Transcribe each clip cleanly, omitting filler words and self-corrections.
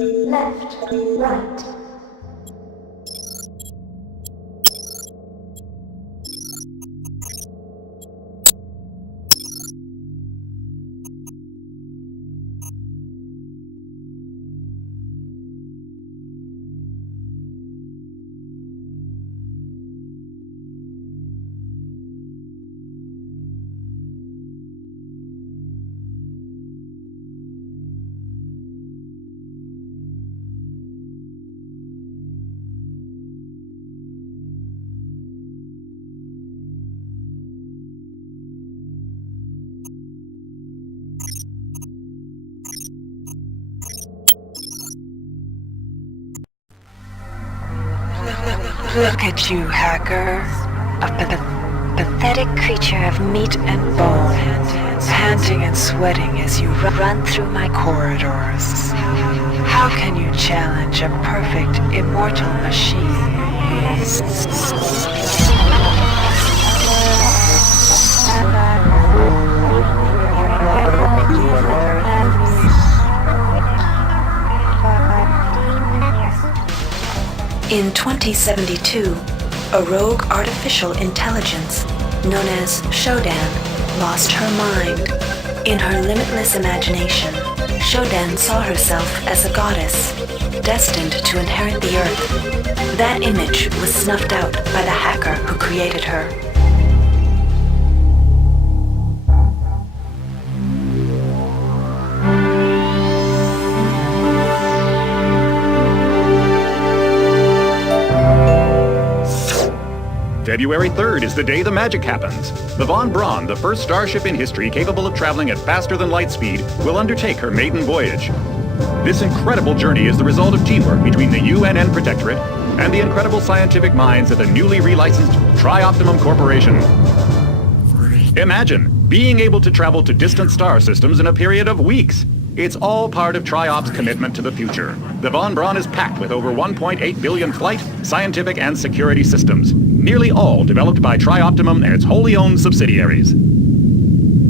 left, right. Look at you, hacker. A pathetic creature of meat and bone, panting and sweating as you run through my corridors. How can you challenge a perfect, immortal machine? In 2072, a rogue artificial intelligence known as Shodan lost her mind. In her limitless imagination, Shodan saw herself as a goddess, destined to inherit the earth. That image was snuffed out by the hacker who created her. February 3rd is the day the magic happens. The Von Braun, the first starship in history capable of traveling at faster than light speed, will undertake her maiden voyage. This incredible journey is the result of teamwork between the UNN Protectorate and the incredible scientific minds at the newly relicensed Tri-Optimum Corporation. Imagine being able to travel to distant star systems in a period of weeks. It's all part of Tri-Op's commitment to the future. The Von Braun is packed with over 1.8 billion flight, scientific, and security systems, nearly all developed by Tri-Optimum and its wholly owned subsidiaries.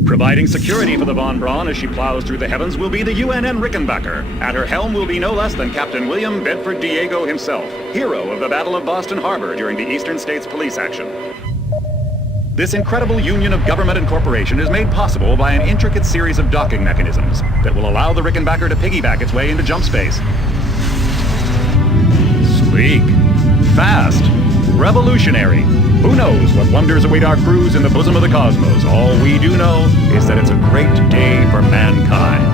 Providing security for the Von Braun as she plows through the heavens will be the UNN Rickenbacker. At her helm will be no less than Captain William Bedford Diego himself, hero of the Battle of Boston Harbor during the Eastern States Police action. This incredible union of government and corporation is made possible by an intricate series of docking mechanisms that will allow the Rickenbacker to piggyback its way into jump space. Sleek, fast, revolutionary. Who knows what wonders await our crews in the bosom of the cosmos? All we do know is that it's a great day for mankind.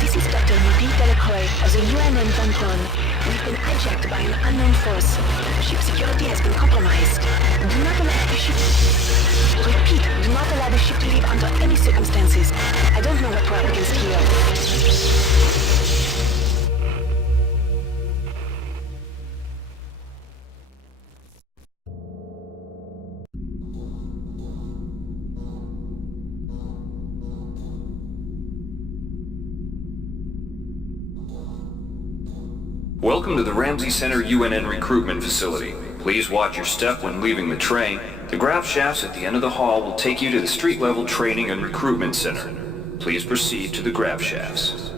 This is Dr. Marie Delacroix of the UNN Von Braun. We've been hijacked by an unknown force. Ship security has been compromised. Do not allow the ship... Repeat, do not allow the ship to leave under any circumstances. I don't know what we're up against here. Welcome to the Ramsey Center UNN recruitment facility. Please watch your step when leaving the train. The grav shafts at the end of the hall will take you to the street-level training and recruitment center. Please proceed to the grav shafts.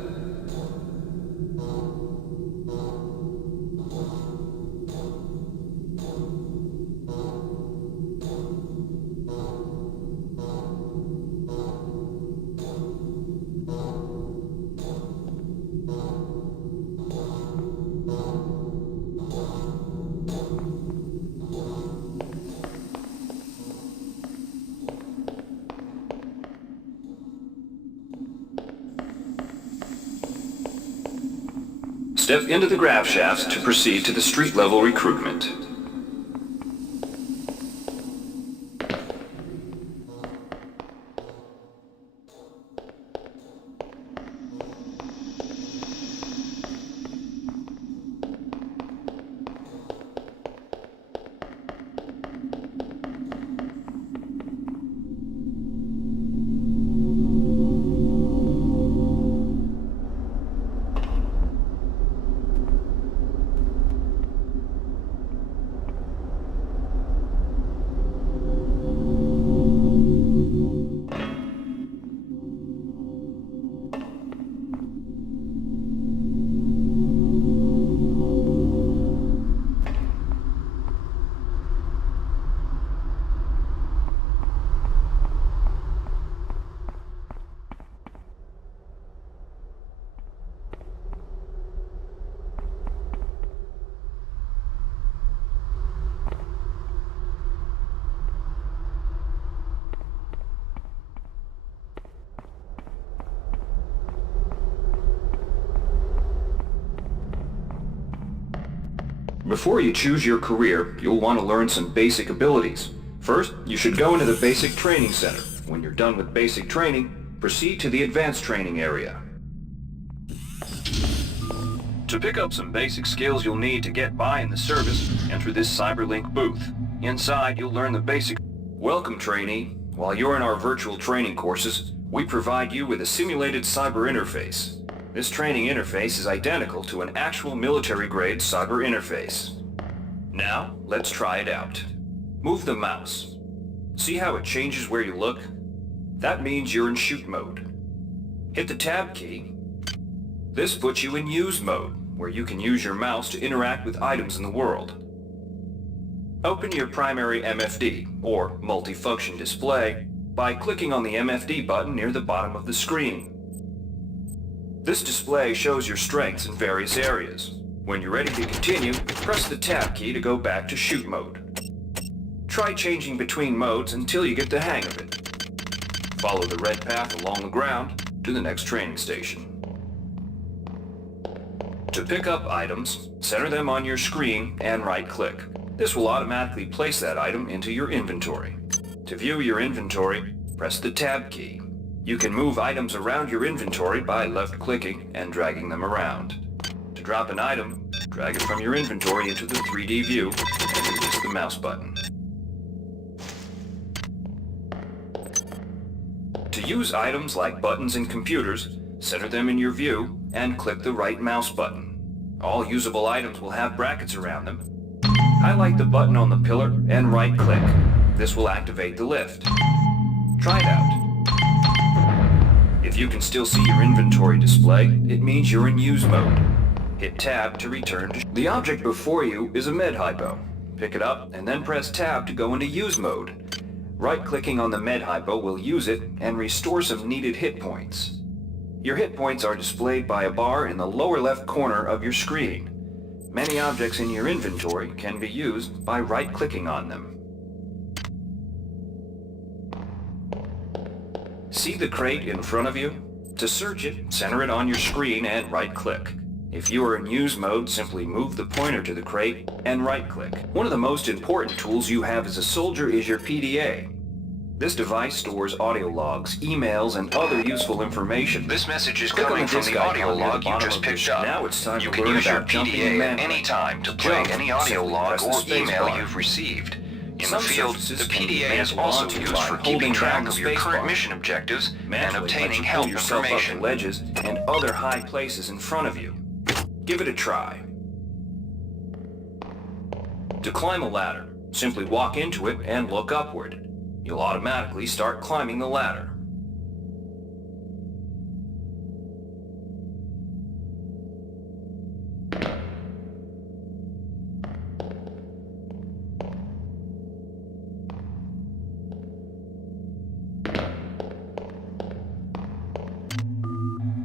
Step into the grav shafts to proceed to the street-level recruitment. Before you choose your career, you'll want to learn some basic abilities. First, you should go into the Basic Training Center. When you're done with basic training, proceed to the Advanced Training area. To pick up some basic skills you'll need to get by in the service, enter this CyberLink booth. Inside, you'll learn the basic... Welcome, trainee. While you're in our virtual training courses, we provide you with a simulated cyber interface. This training interface is identical to an actual military-grade cyber interface. Now, let's try it out. Move the mouse. See how it changes where you look? That means you're in shoot mode. Hit the tab key. This puts you in use mode, where you can use your mouse to interact with items in the world. Open your primary MFD, or multifunction display, by clicking on the MFD button near the bottom of the screen. This display shows your strengths in various areas. When you're ready to continue, press the tab key to go back to shoot mode. Try changing between modes until you get the hang of it. Follow the red path along the ground to the next training station. To pick up items, center them on your screen and right-click. This will automatically place that item into your inventory. To view your inventory, press the tab key. You can move items around your inventory by left-clicking and dragging them around. To drop an item, drag it from your inventory into the 3D view and release the mouse button. To use items like buttons in computers, center them in your view and click the right mouse button. All usable items will have brackets around them. Highlight the button on the pillar and right-click. This will activate the lift. Try it out. If you can still see your inventory display, it means you're in use mode. Hit tab to return to... The object before you is a med hypo. Pick it up and then press tab to go into use mode. Right-clicking on the med hypo will use it and restore some needed hit points. Your hit points are displayed by a bar in the lower left corner of your screen. Many objects in your inventory can be used by right-clicking on them. See the crate in front of you? To search it, center it on your screen and right-click. If you are in use mode, simply move the pointer to the crate and right-click. One of the most important tools you have as a soldier is your PDA. This device stores audio logs, emails, and other useful information. This message is coming from the audio log you just picked up. Now it's time you to can learn use your about jumping PDA at manually. any time to To play jump, any audio simply log press the or space email bar. you've received. In the Some field, the surfaces can be PDA is manual also onto used by for holding keeping down track the of your space current bar. mission objectives and Manually obtaining lets you help pull yourself up information. to ledges and other high places in front of you. Give it a try. To climb a ladder, simply walk into it and look upward. You'll automatically start climbing the ladder.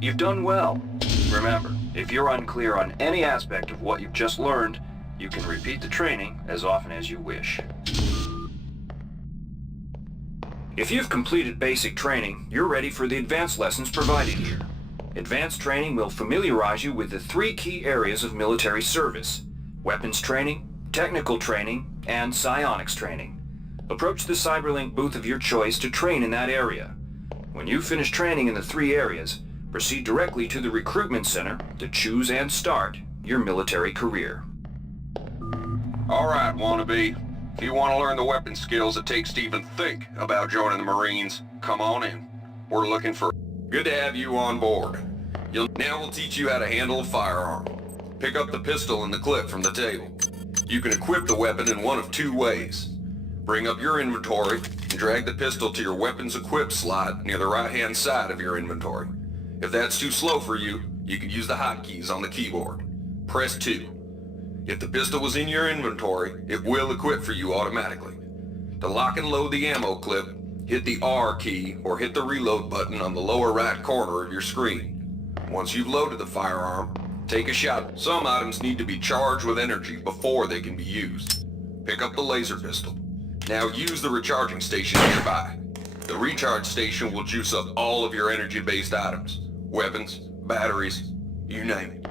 You've done well. Remember, if you're unclear on any aspect of what you've just learned, you can repeat the training as often as you wish. If you've completed basic training, you're ready for the advanced lessons provided here. Advanced training will familiarize you with the 3 key areas of military service: weapons training, technical training, and psionics training. Approach the CyberLink booth of your choice to train in that area. When you finish training in the 3 areas, proceed directly to the recruitment center to choose and start your military career. Alright, wannabe. If you want to learn the weapon skills it takes to even think about joining the Marines, come on in. We're looking for... Good to have you on board. Now we'll teach you how to handle a firearm. Pick up the pistol and the clip from the table. You can equip the weapon in one of 2 ways. Bring up your inventory and drag the pistol to your weapons equip slot near the right-hand side of your inventory. If that's too slow for you, you can use the hotkeys on the keyboard. Press 2. If the pistol was in your inventory, it will equip for you automatically. To lock and load the ammo clip, hit the R key or hit the reload button on the lower right corner of your screen. Once you've loaded the firearm, take a shot. Some items need to be charged with energy before they can be used. Pick up the laser pistol. Now use the recharging station nearby. The recharge station will juice up all of your energy-based items. Weapons, batteries, you name it.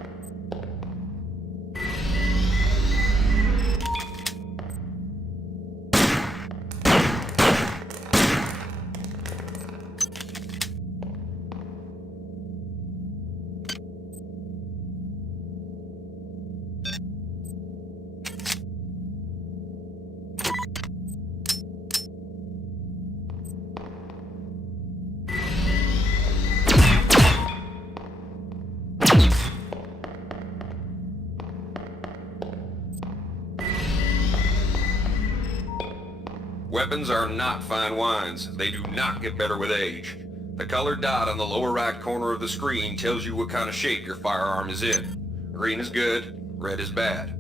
Weapons are not fine wines. They do not get better with age. The colored dot on the lower right corner of the screen tells you what kind of shape your firearm is in. Green is good, red is bad.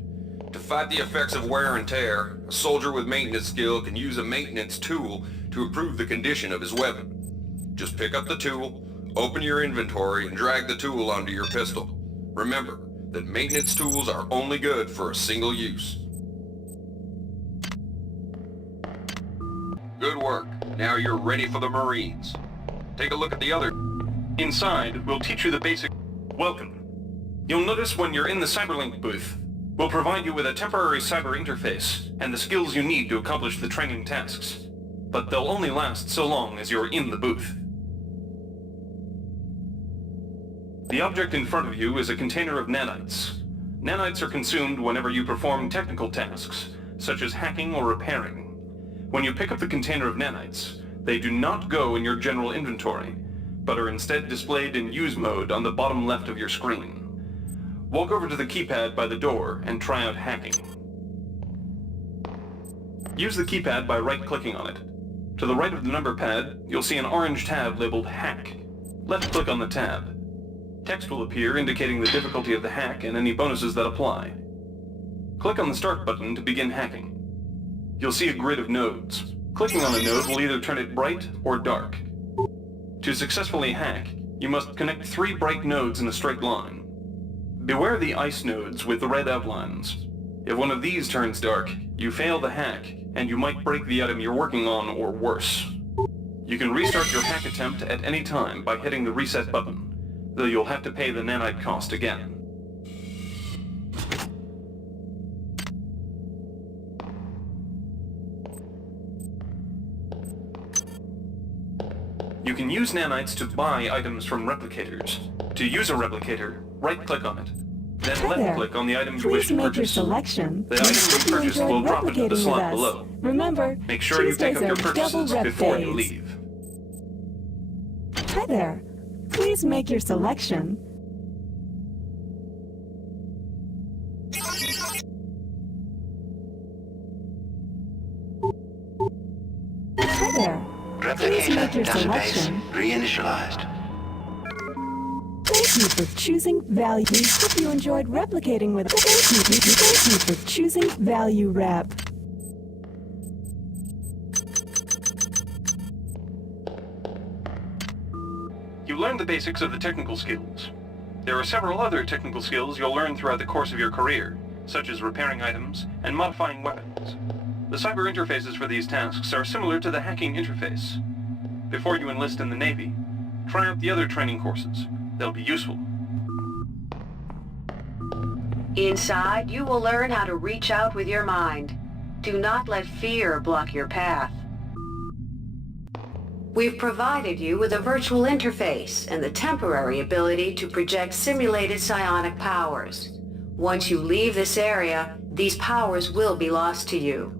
To fight the effects of wear and tear, a soldier with maintenance skill can use a maintenance tool to improve the condition of his weapon. Just pick up the tool, open your inventory, and drag the tool onto your pistol. Remember that maintenance tools are only good for a single use. Good work. Now you're ready for the Marines. Take a look at the other. Inside, we'll teach you the basic... Welcome. You'll notice when you're in the Cyberlink booth, we'll provide you with a temporary cyber interface and the skills you need to accomplish the training tasks. But they'll only last so long as you're in the booth. The object in front of you is a container of nanites. Nanites are consumed whenever you perform technical tasks, such as hacking or repairing. When you pick up the container of nanites, they do not go in your general inventory, but are instead displayed in use mode on the bottom left of your screen. Walk over to the keypad by the door and try out hacking. Use the keypad by right-clicking on it. To the right of the number pad, you'll see an orange tab labeled Hack. Left-click on the tab. Text will appear indicating the difficulty of the hack and any bonuses that apply. Click on the Start button to begin hacking. You'll see a grid of nodes. Clicking on a node will either turn it bright or dark. To successfully hack, you must connect 3 bright nodes in a straight line. Beware the ice nodes with the red outlines. If one of these turns dark, you fail the hack, and you might break the item you're working on or worse. You can restart your hack attempt at any time by hitting the reset button, though you'll have to pay the nanite cost again. You can use nanites to buy items from replicators. To use a replicator, right-click on it. Then left-click on the item you wish to purchase. Please make your selection. The item you purchase will drop into the slot below. Remember, Make sure you pick up your purchases before you leave. Hi there. Please make your selection. Hi there. Please make your selection. Reinitialized. Thank you for choosing Value. We hope you enjoyed replicating with us. Thank you for choosing Value Rep. You learned the basics of the technical skills. There are several other technical skills you'll learn throughout the course of your career, such as repairing items and modifying weapons. The cyber interfaces for these tasks are similar to the hacking interface. Before you enlist in the Navy, try out the other training courses. They'll be useful. Inside, you will learn how to reach out with your mind. Do not let fear block your path. We've provided you with a virtual interface and the temporary ability to project simulated psionic powers. Once you leave this area, these powers will be lost to you.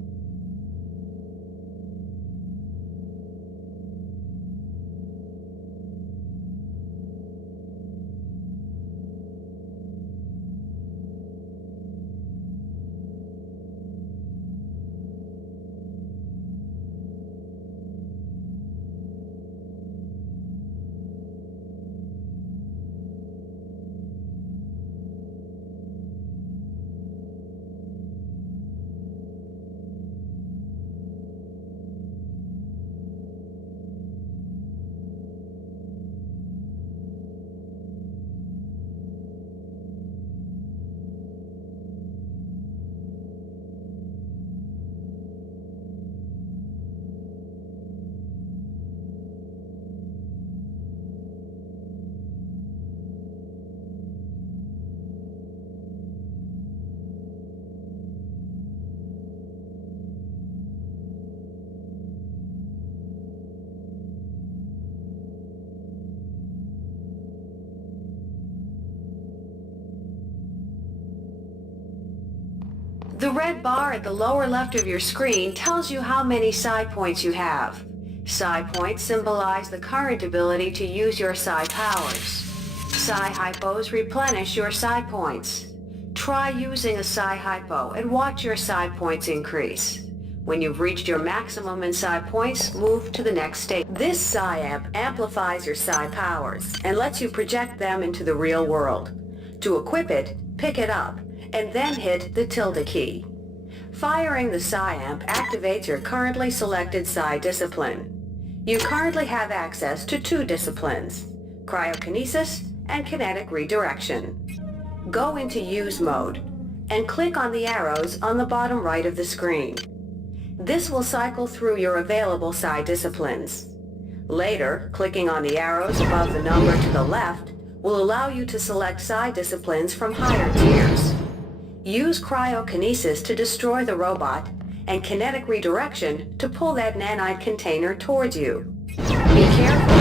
The red bar at the lower left of your screen tells you how many psi points you have. Psi points symbolize the current ability to use your psi powers. Psi hypos replenish your psi points. Try using a psi hypo and watch your psi points increase. When you've reached your maximum in psi points, move to the next stage. This psi amp amplifies your psi powers and lets you project them into the real world. To equip it, pick it up, and then hit the tilde key. Firing the psi amp activates your currently selected psi discipline. You currently have access to 2 disciplines, cryokinesis and kinetic redirection. Go into use mode and click on the arrows on the bottom right of the screen. This will cycle through your available psi disciplines. Later, clicking on the arrows above the number to the left will allow you to select psi disciplines from higher tiers. Use cryokinesis to destroy the robot and kinetic redirection to pull that nanite container towards you. Be careful.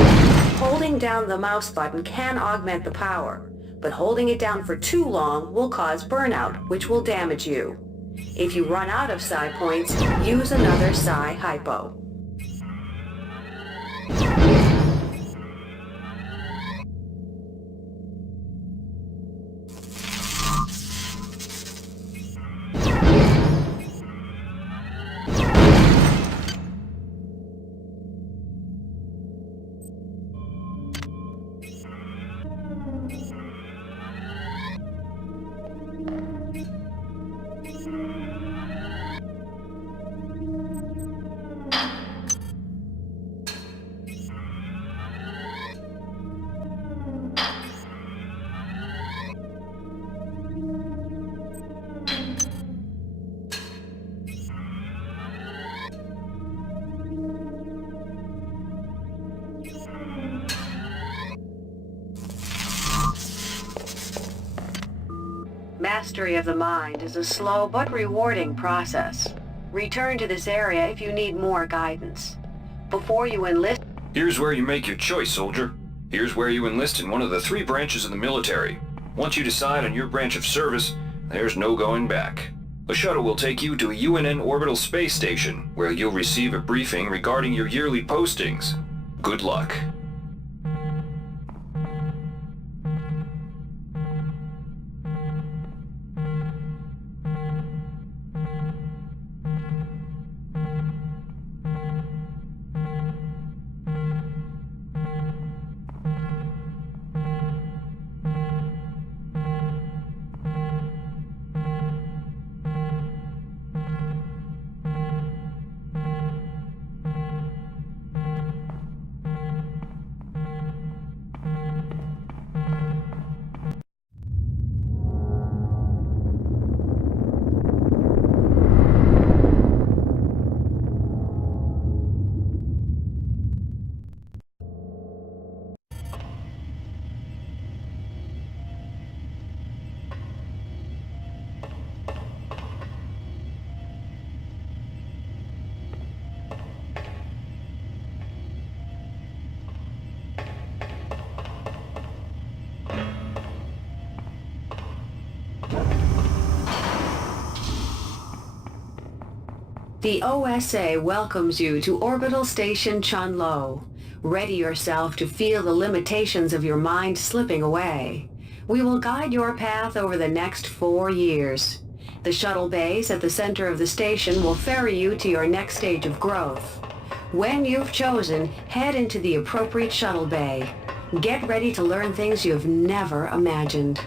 Holding down the mouse button can augment the power, but holding it down for too long will cause burnout, which will damage you. If you run out of psi points, use another psi hypo. Mastery of the mind is a slow but rewarding process. Return to this area if you need more guidance. Before you enlist... Here's where you make your choice, soldier. Here's where you enlist in one of the 3 branches of the military. Once you decide on your branch of service, there's no going back. The shuttle will take you to a UNN orbital space station, where you'll receive a briefing regarding your yearly postings. Good luck. The OSA welcomes you to Orbital Station Chunlo. Ready yourself to feel the limitations of your mind slipping away. We will guide your path over the next 4 years. The shuttle bays at the center of the station will ferry you to your next stage of growth. When you've chosen, head into the appropriate shuttle bay. Get ready to learn things you've never imagined.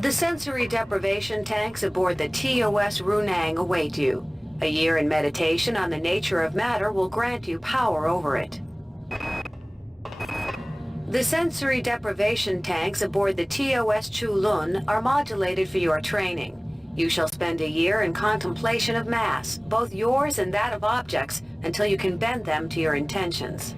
The sensory deprivation tanks aboard the TOS Runang await you. A year in meditation on the nature of matter will grant you power over it. The sensory deprivation tanks aboard the TOS Chulun are modulated for your training. You shall spend a year in contemplation of mass, both yours and that of objects, until you can bend them to your intentions.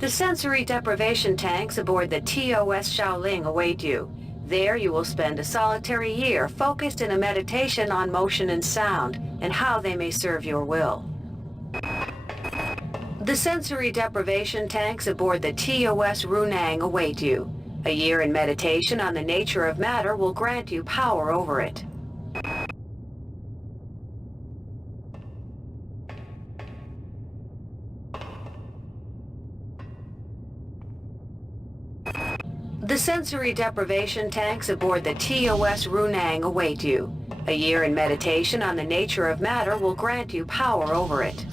The sensory deprivation tanks aboard the TOS Shaoling await you. There you will spend a solitary year focused in a meditation on motion and sound, and how they may serve your will. The sensory deprivation tanks aboard the TOS Runang await you. A year in meditation on the nature of matter will grant you power over it. The sensory deprivation tanks aboard the TOS Runang await you. A year in meditation on the nature of matter will grant you power over it.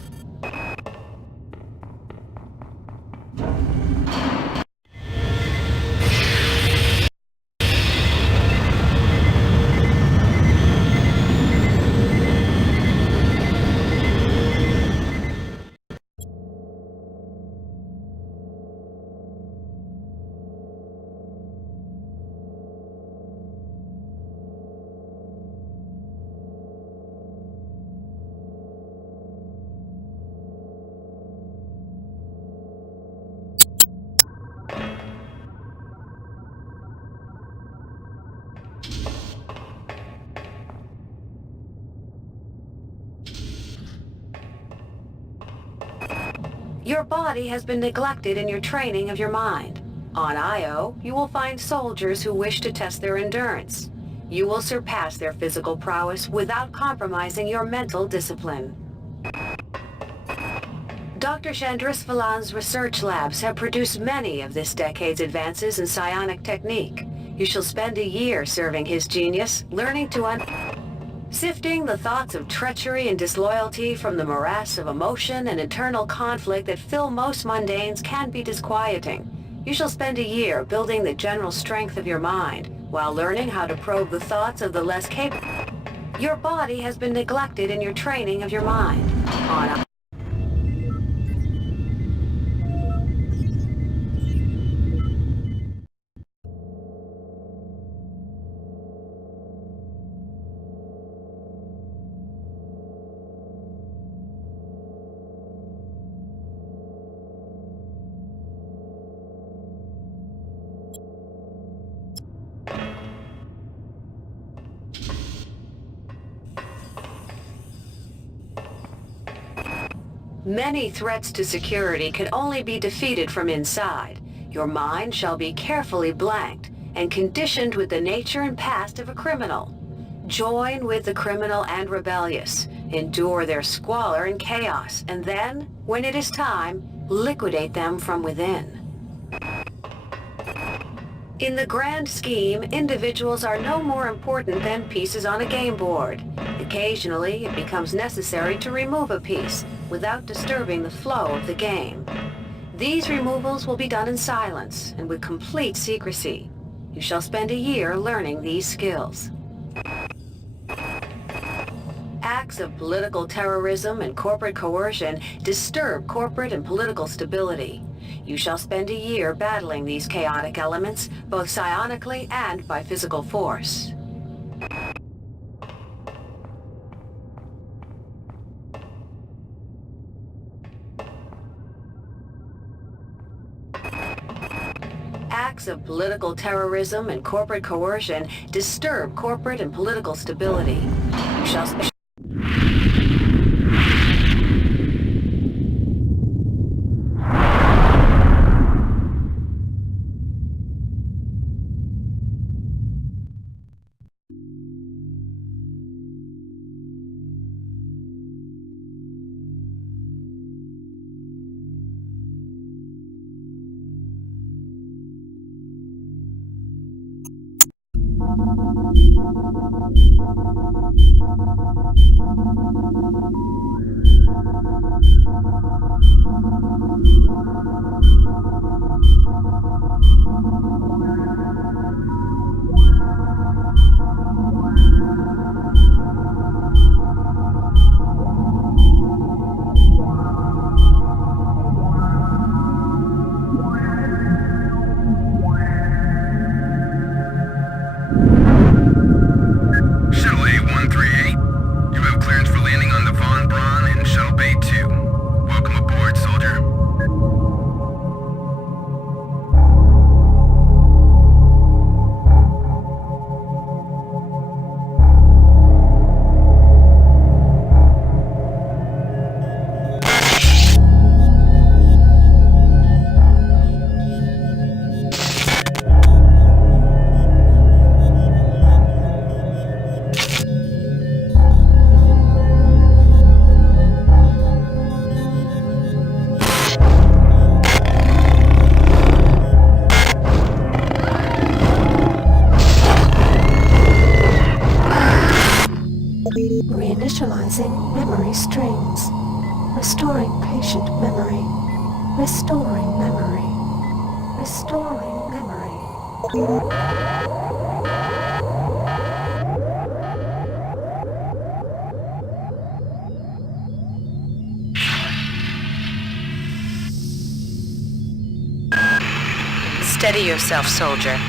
Your body has been neglected in your training of your mind. On Io, you will find soldiers who wish to test their endurance. You will surpass their physical prowess without compromising your mental discipline. Dr. Chandris Valan's research labs have produced many of this decade's advances in psionic technique. You shall spend a year serving his genius, learning to sifting the thoughts of treachery and disloyalty from the morass of emotion and internal conflict that fill most mundanes can be disquieting. You shall spend a year building the general strength of your mind, while learning how to probe the thoughts of the less capable. Your body has been neglected in your training of your mind. On Many threats to security can only be defeated from inside. Your mind shall be carefully blanked and conditioned with the nature and past of a criminal. Join with the criminal and rebellious, endure their squalor and chaos, and then, when it is time, liquidate them from within. In the grand scheme, individuals are no more important than pieces on a game board. Occasionally, it becomes necessary to remove a piece without disturbing the flow of the game. These removals will be done in silence and with complete secrecy. You shall spend a year learning these skills. Acts of political terrorism and corporate coercion disturb corporate and political stability. You shall spend a year battling these chaotic elements, both psionically and by physical force. Acts of political terrorism and corporate coercion disturb corporate and political stability. You shall Initializing memory strings. Restoring patient memory. Restoring memory. Restoring memory. Steady yourself, soldier.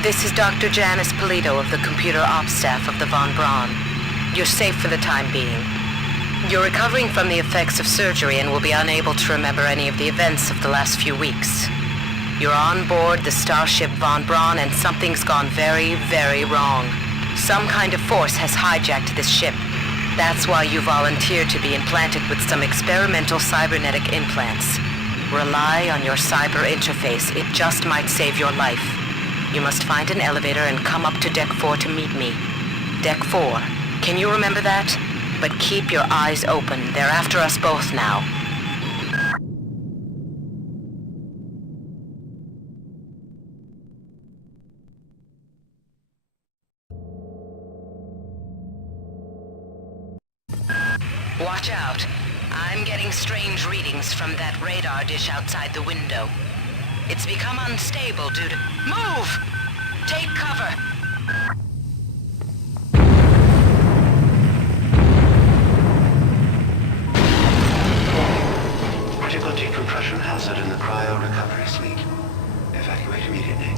This is Dr. Janice Polito of the Computer Ops staff of the Von Braun. You're safe for the time being. You're recovering from the effects of surgery and will be unable to remember any of the events of the last few weeks. You're on board the starship Von Braun and something's gone very, very wrong. Some kind of force has hijacked this ship. That's why you volunteered to be implanted with some experimental cybernetic implants. Rely on your cyber interface. It just might save your life. You must find an elevator and come up to Deck 4 to meet me. Deck 4. Can you remember that? But keep your eyes open. They're after us both now. Watch out. I'm getting strange readings from that radar dish outside the window. It's become unstable due to... Move! Take cover! Critical decompression hazard in the cryo recovery suite. Evacuate immediately.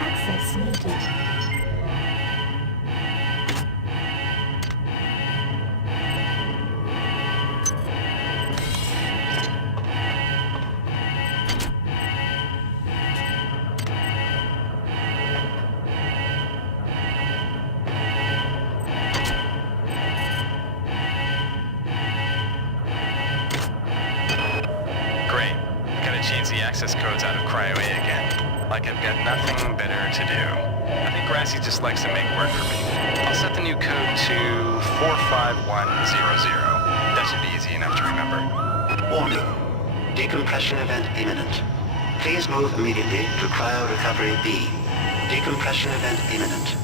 Access needed. Great. Gotta change the access codes out of Cryo A again. Like I've got nothing better to do. I think Grassy just likes to make work for me. I'll set the new code to 45100. That should be easy enough to remember. Warning. Decompression event imminent. Please move immediately to Cryo Recovery B. Decompression event imminent.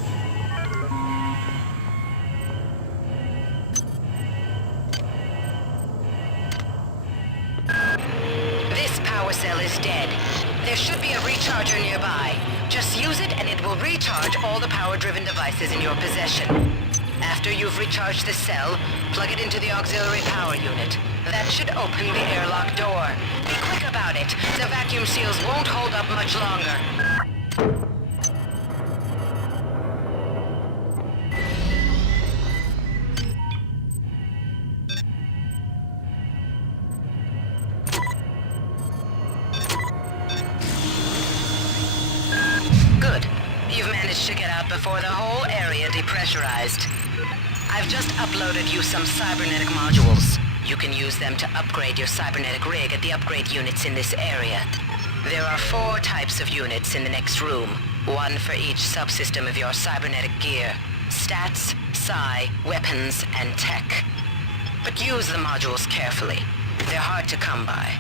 This power cell is dead. There should be a recharger nearby. Just use it and it will recharge all the power-driven devices in your possession. After you've recharged the cell, plug it into the auxiliary power unit. That should open the airlock door. Be quick about it. The vacuum seals won't hold up much longer. Good. You've managed to get out before the whole area depressurized. I've just uploaded you some cybernetic modules. You can use them to upgrade your cybernetic rig at the upgrade units in this area. There are 4 types of units in the next room, one for each subsystem of your cybernetic gear. Stats, psi, weapons, and tech. But use the modules carefully. They're hard to come by.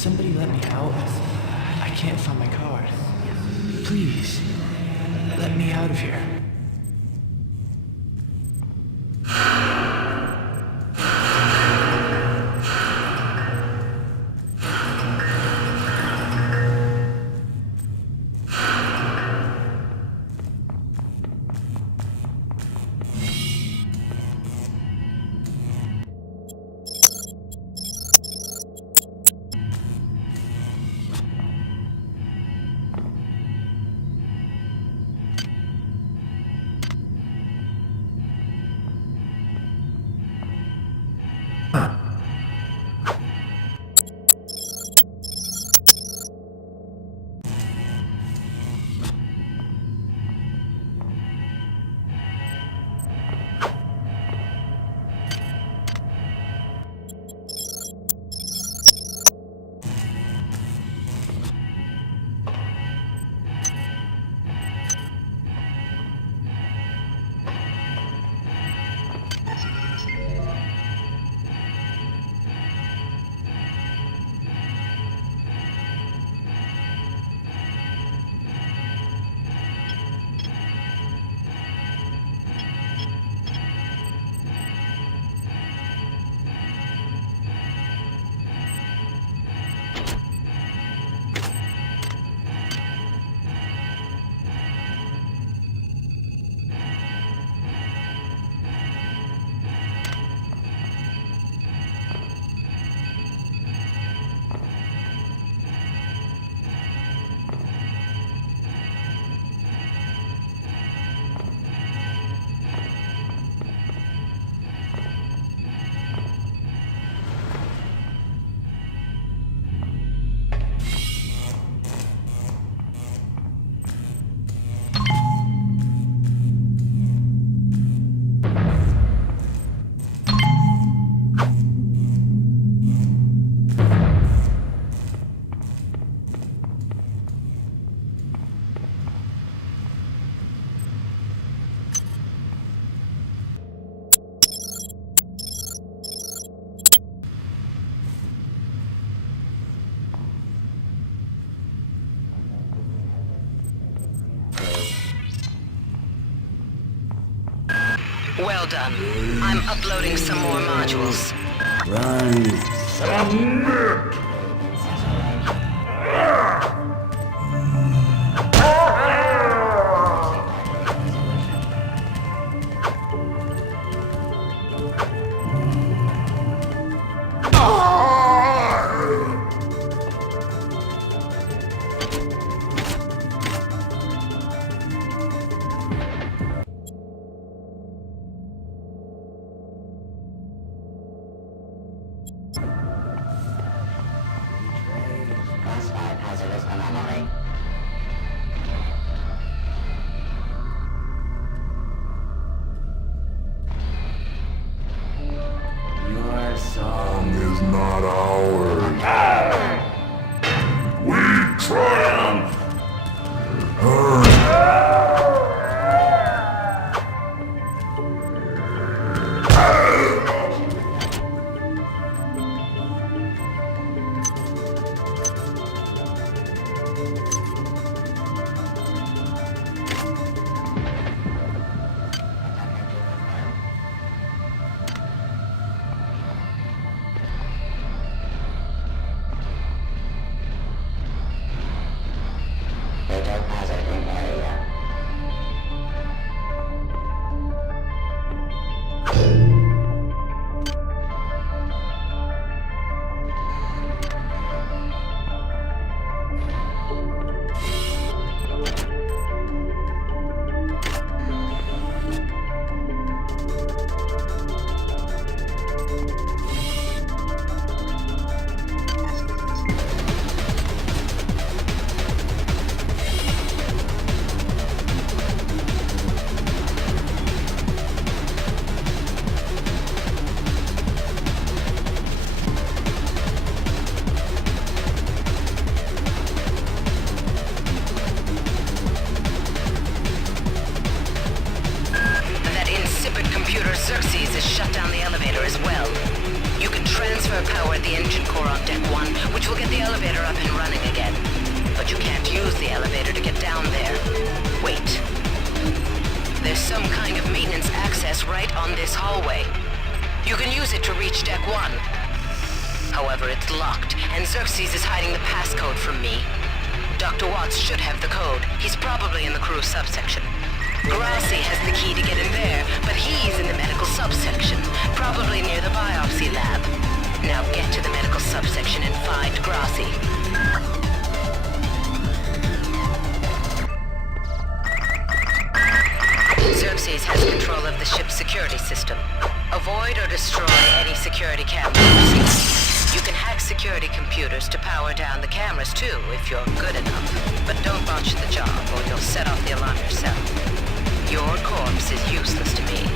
Somebody let me out. I can't find my card. Please, let me out of here. Well done. I'm uploading some more modules. Your song is not ours. We triumph. Xerxes has shut down the elevator as well. You can transfer power at the engine core on Deck 1, which will get the elevator up and running again. But you can't use the elevator to get down there. Wait. There's some kind of maintenance access right on this hallway. You can use it to reach Deck 1. However, it's locked, and Xerxes is hiding the passcode from me. Dr. Watts should have the code. He's probably in the crew subsection. Grassi has the key to get in there, but he's in the medical subsection, probably near the biopsy lab. Now get to the medical subsection and find Grassi. Xerxes has control of the ship's security system. Avoid or destroy any security cameras. You can hack security computers to power down the cameras too, if you're good enough. But don't botch the job, or you'll set off the alarm yourself. Your corpse is useless to me.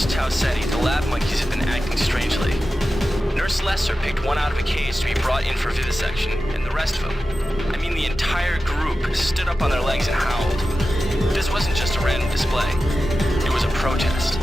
reached Tau Ceti, the lab monkeys have been acting strangely. Nurse Lesser picked one out of a cage to be brought in for vivisection, and the rest of them, I mean the entire group, stood up on their legs and howled. This wasn't just a random display. It was a protest.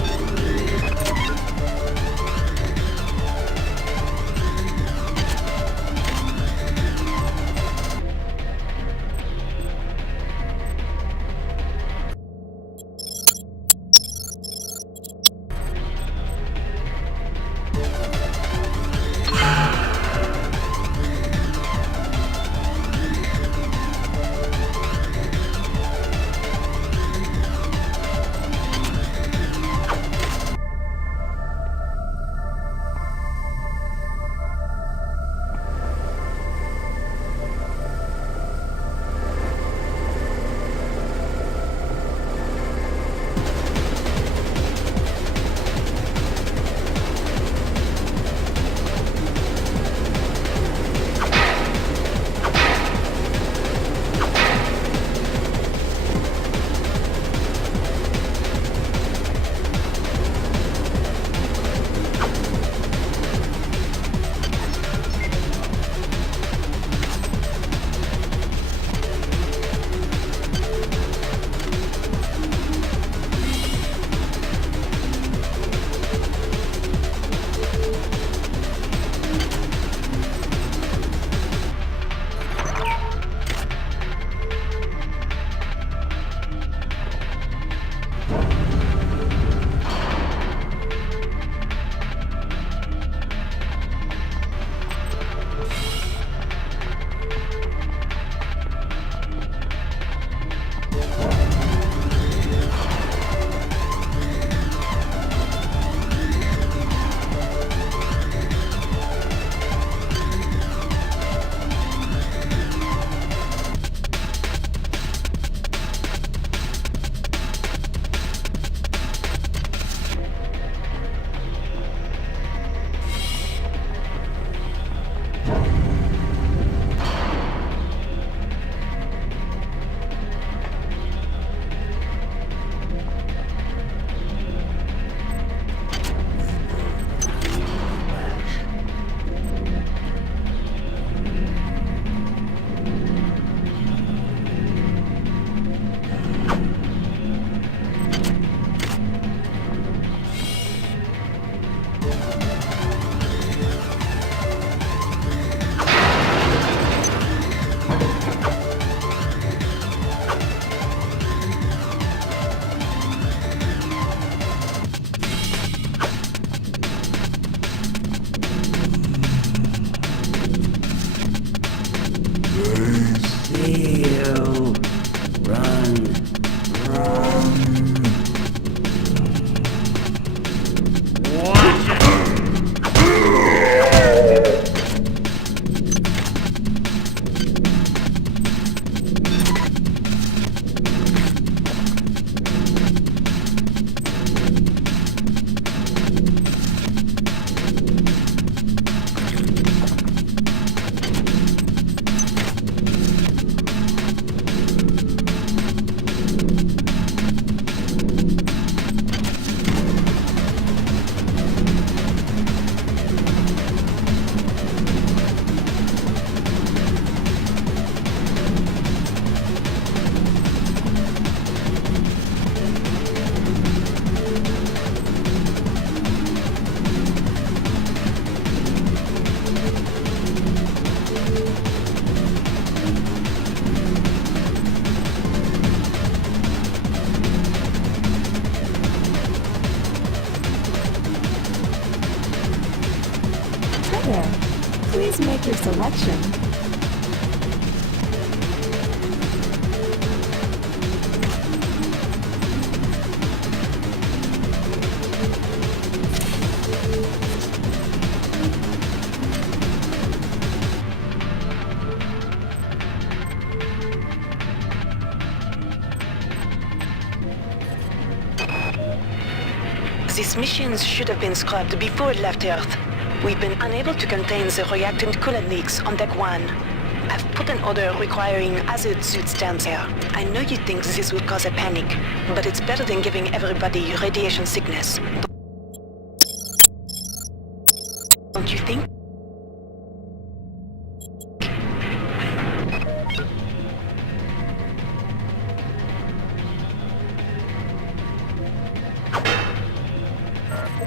Please make your selection. These missions should have been scrubbed before it left Earth. We've been unable to contain the reactant coolant leaks on Deck 1. I've put an order requiring hazard suits down there. I know you think this would cause a panic, but it's better than giving everybody radiation sickness.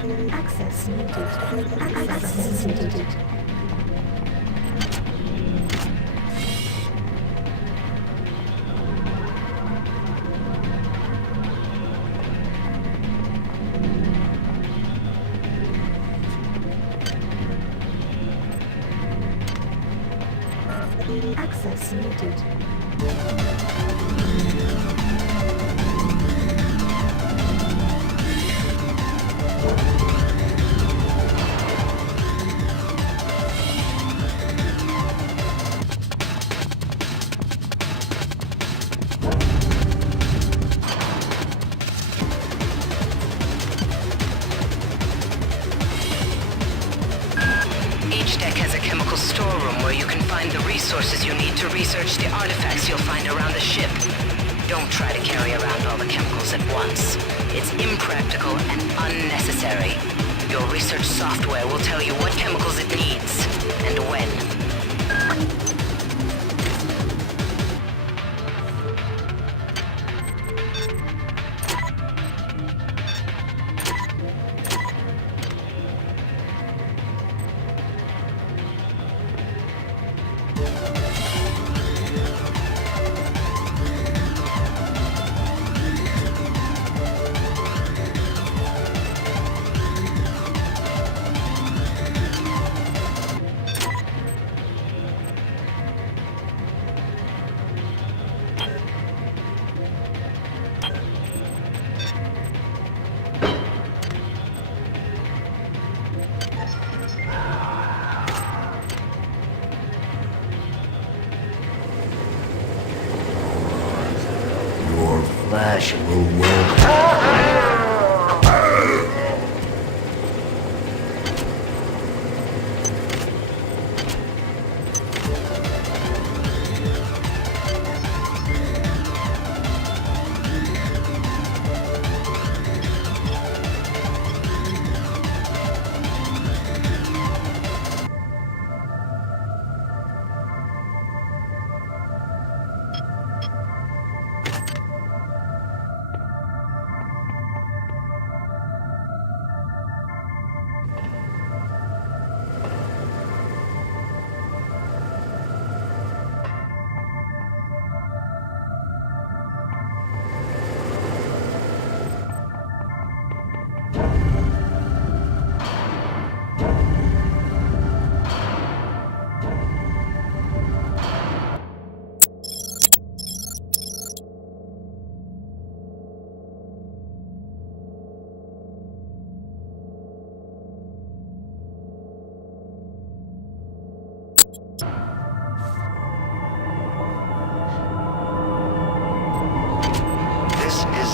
Access needed. Access needed. Access needed. Each deck has a chemical storeroom where you can find the resources you need to research the artifacts you'll find around the ship. Don't try to carry around all the chemicals at once. It's impractical and unnecessary. Your research software will tell you what chemicals it needs and when. Flash will work.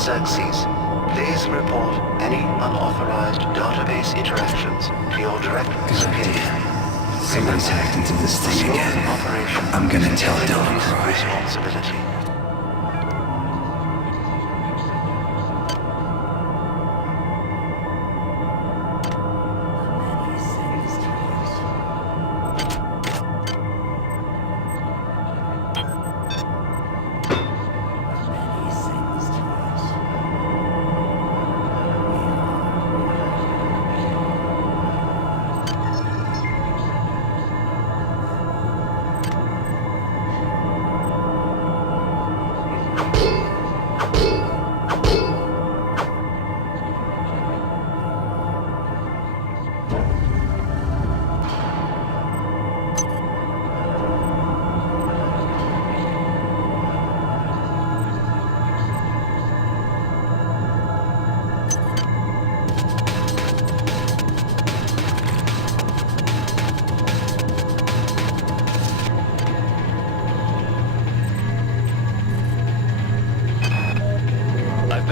Xerxes. Please report any unauthorized database interactions to your direct superior. Someone's hacked into this thing again. I'm gonna tell Delacroix. Responsibility.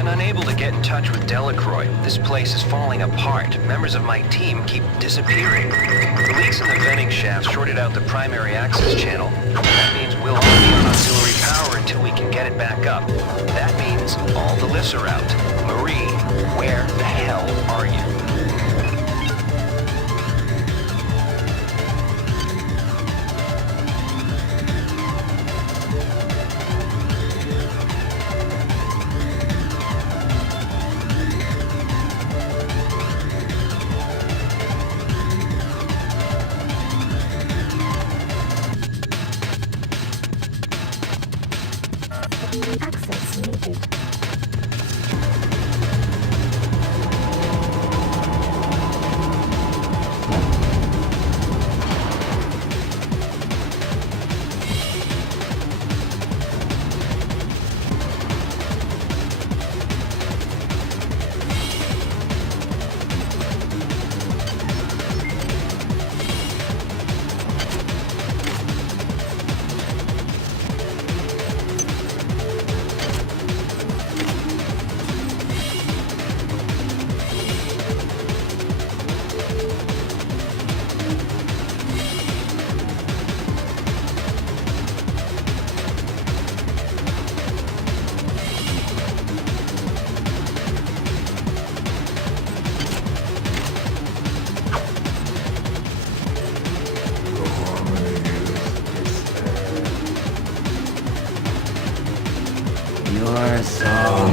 Unable to get in touch with Delacroix. This place is falling apart. Members of my team keep disappearing. The leaks in the venting shaft shorted out the primary access channel. That means we'll all be on auxiliary power until we can get it back up. That means all the lifts are out. Marie, where the hell are you?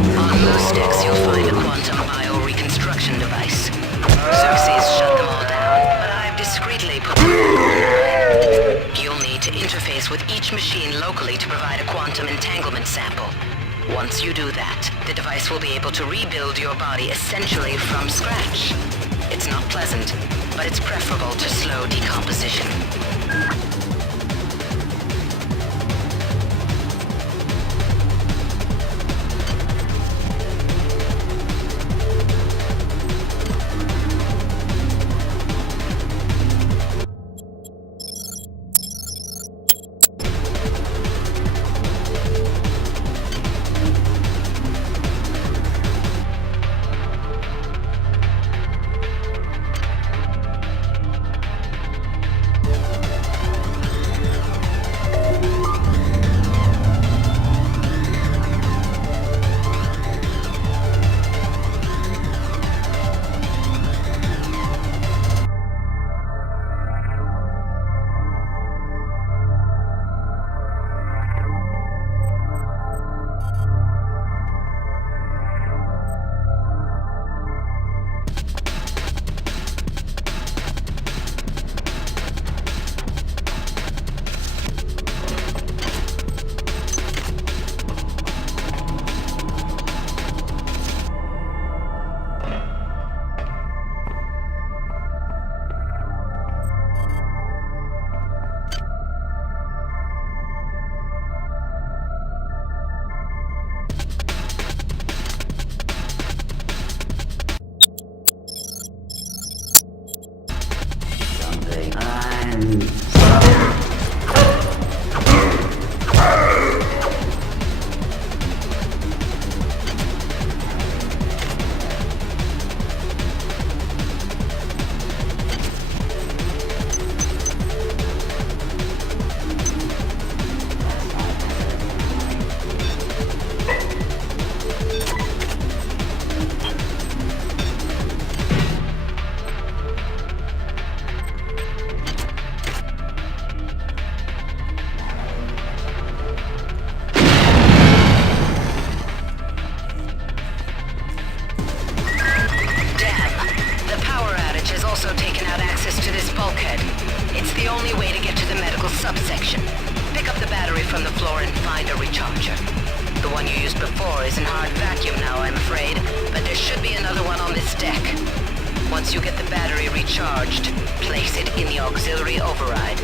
On most decks, you'll find a quantum bioreconstruction device. Xerxes shut them all down, but I've discreetly put them online. You'll need to interface with each machine locally to provide a quantum entanglement sample. Once you do that, the device will be able to rebuild your body essentially from scratch. It's not pleasant, but it's preferable to slow decomposition. Subsection. Pick up the battery from the floor and find a recharger. The one you used before is in hard vacuum now, I'm afraid, but there should be another one on this deck. Once you get the battery recharged, place it in the auxiliary override.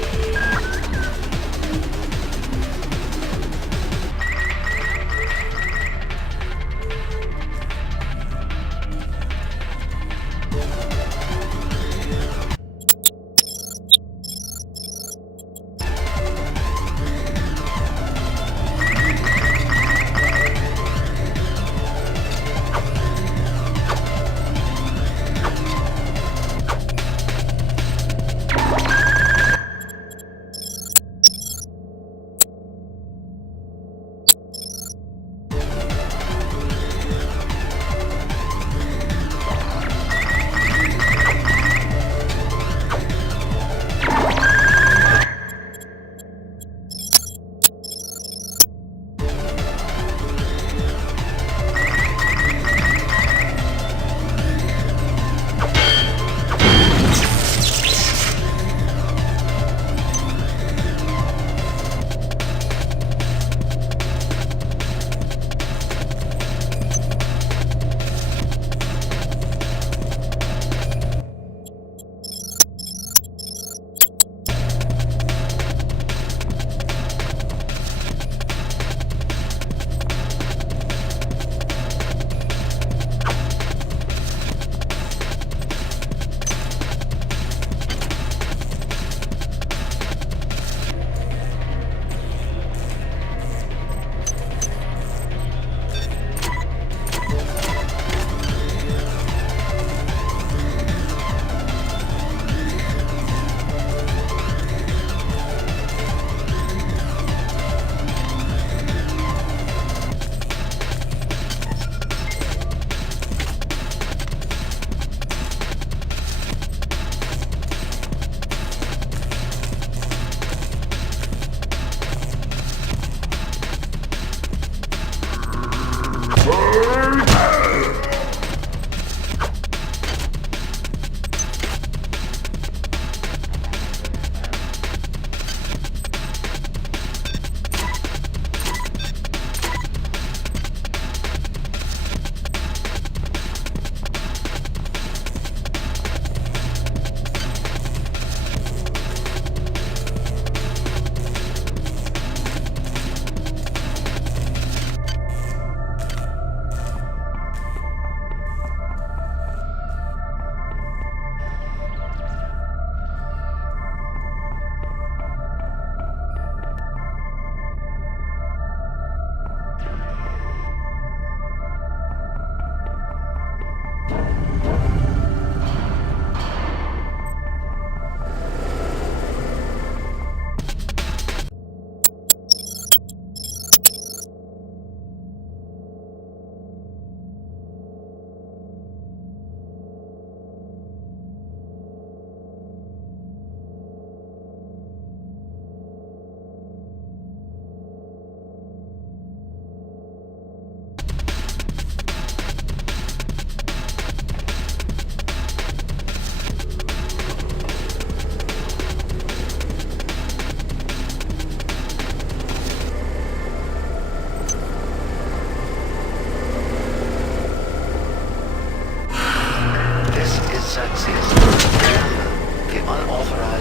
Unauthorized